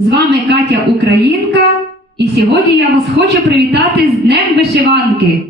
З вами Катя Українка, і сьогодні я вас хочу привітати з Днем Вишиванки.